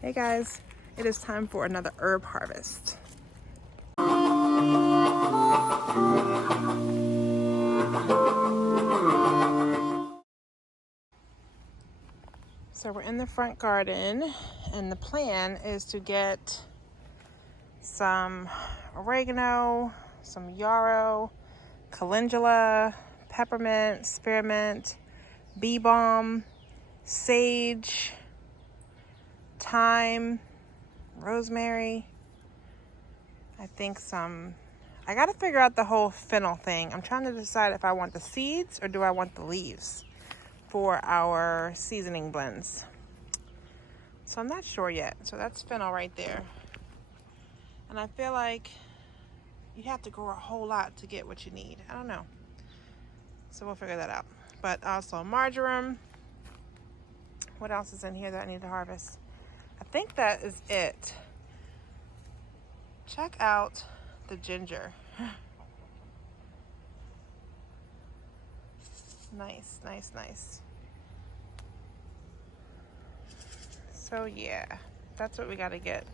Hey guys, it is time for another herb harvest. So we're in the front garden and the plan is to get some oregano, some yarrow, calendula, peppermint, spearmint, bee balm, sage, thyme, rosemary. I think I gotta figure out the whole fennel thing. I'm trying to decide if I want the seeds or do I want the leaves for our seasoning blends. So I'm not sure yet. So that's fennel right there. And I feel like you have to grow a whole lot to get what you need. I don't know. So we'll figure that out. But also marjoram. What else is in here that I need to harvest? I think that is it. Check out the ginger. Nice, nice, nice. So yeah, that's what we got to get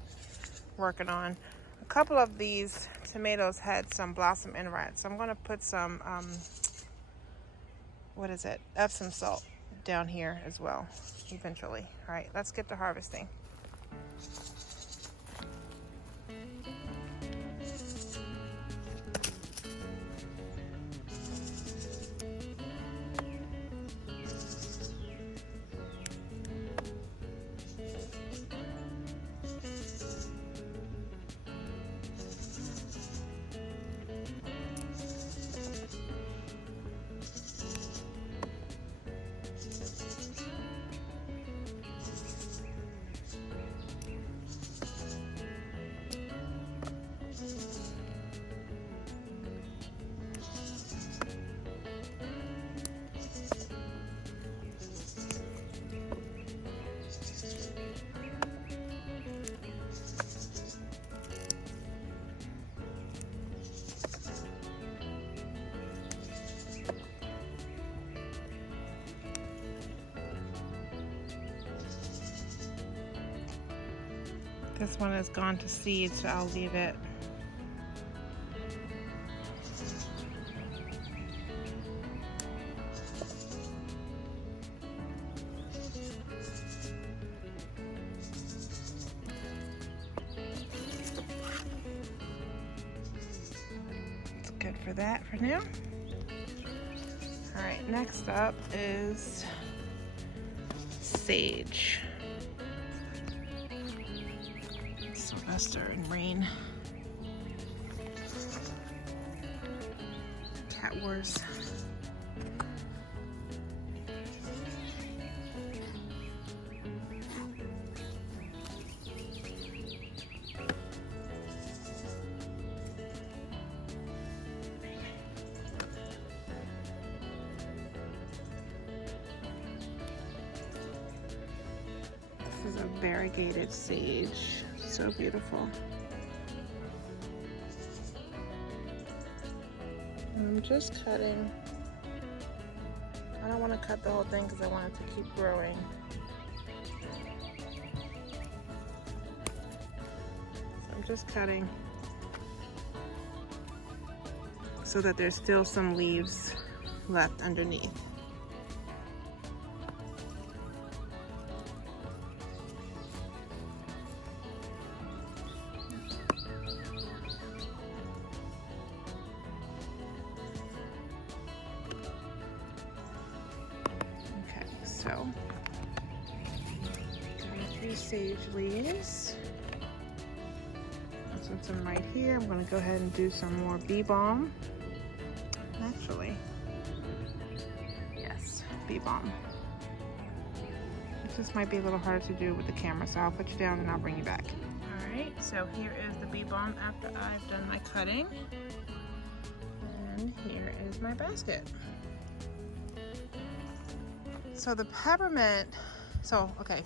working on. A couple of these tomatoes had some blossom end rot, so I'm going to put some, Epsom salt down here as well, eventually. All right, let's get to harvesting. This one has gone to seed, so I'll leave it. It's good for that for now. All right, next up is sage. Sylvester and rain. Cat wars. This is a variegated sage. So beautiful. I'm just cutting. I don't want to cut the whole thing because I want it to keep growing. So I'm just cutting so that there's still some leaves left underneath. So, got a few sage leaves. I'll put some right here. I'm going to go ahead and do some more bee balm. Actually, yes, bee balm. This might be a little harder to do with the camera, so I'll put you down and I'll bring you back. All right, so here is the bee balm after I've done my cutting. And here is my basket. So the peppermint,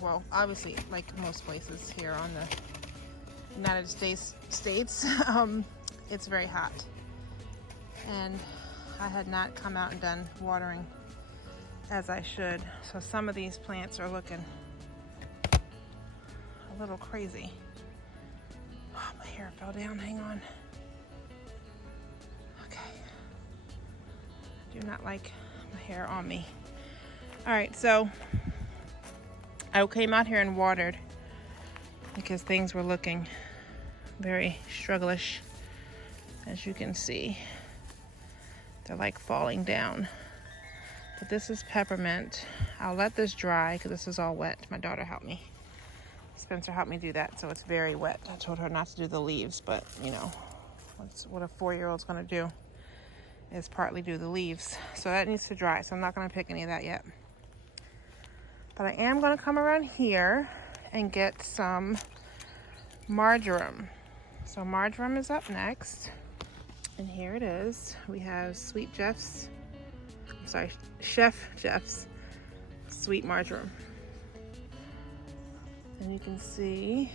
well, obviously, like most places here on the United States, it's very hot. And I had not come out and done watering as I should. So some of these plants are looking a a little crazy. Oh, my hair fell down, hang on. Okay. I do not like my hair on me. All right, so I came out here and watered because things were looking very struggleish. As you can see, they're like falling down. But this is peppermint. I'll let this dry because this is all wet. My daughter helped me. Spencer helped me do that, so it's very wet. I told her not to do the leaves, but you know, what a 4-year-old's gonna do is partly do the leaves. So that needs to dry, so I'm not gonna pick any of that yet. But I am gonna come around here and get some marjoram. So marjoram is up next. And here it is. We have Chef Jeff's sweet marjoram. And you can see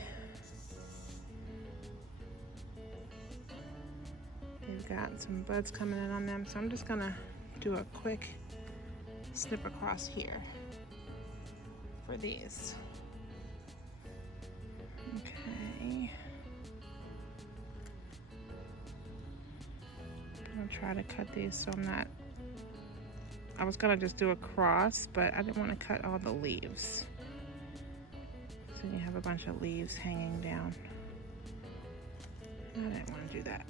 they've got some buds coming in on them. So I'm just gonna do a quick snip across here for these. Okay. I'm gonna try to cut these so I'm not, I was gonna just do a cross, but I didn't want to cut all the leaves. So you have a bunch of leaves hanging down. I didn't want to do that.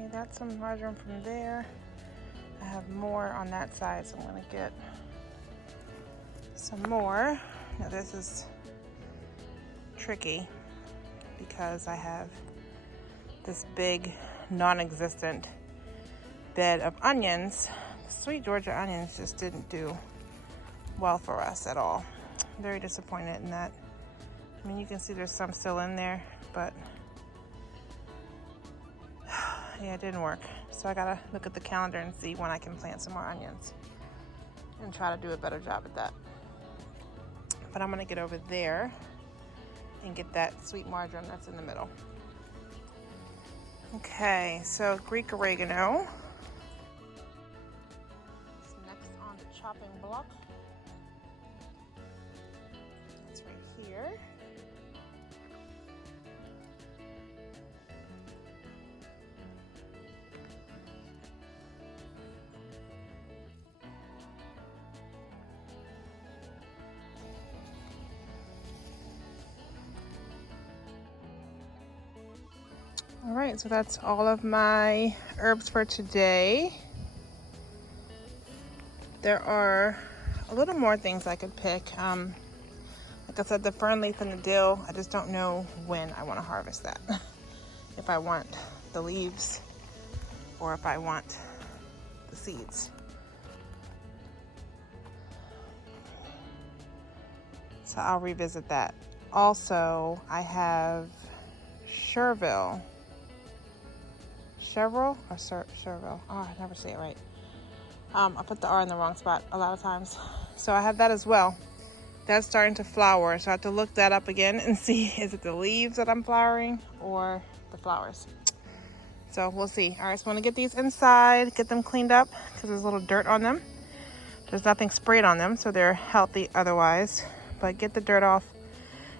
Okay, that's some marjoram from there. I have more on that side, so I'm gonna get some more. Now this is tricky because I have this big non-existent bed of onions. The sweet Georgia onions just didn't do well for us at all. I'm very disappointed in that. I mean, you can see there's some still in there, but yeah, it didn't work. So I gotta look at the calendar and see when I can plant some more onions and try to do a better job at that. But I'm gonna get over there and get that sweet marjoram that's in the middle. Okay, so Greek oregano. It's next on the chopping block. That's right here. All right, so that's all of my herbs for today. There are a little more things I could pick. Like I said, the fern leaf and the dill, I just don't know when I want to harvest that. If I want the leaves or if I want the seeds. So I'll revisit that. Also, I have Chervil. Chervil or Chervil? Oh, I never say it right. I put the R in the wrong spot a lot of times. So I have that as well. That's starting to flower. So I have to look that up again and see, is it the leaves that I'm flowering or the flowers? So we'll see. All right, so I'm gonna get these inside, get them cleaned up because there's a little dirt on them. There's nothing sprayed on them, so they're healthy otherwise. But get the dirt off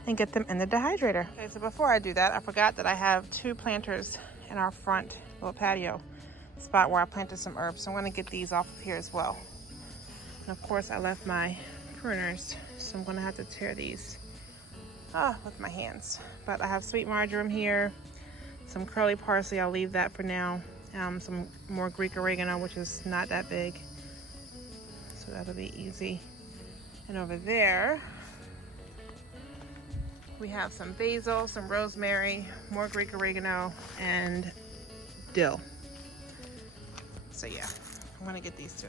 and get them in the dehydrator. Okay, so before I do that, I forgot that I have 2 planters in our front little patio spot where I planted some herbs. So I'm gonna get these off of here as well. And of course, I left my pruners, so I'm gonna have to tear these with my hands. But I have sweet marjoram here, some curly parsley, I'll leave that for now. Some more Greek oregano, which is not that big, so that'll be easy. And over there, we have some basil, some rosemary, more Greek oregano, and dill. So yeah, I'm gonna get these two.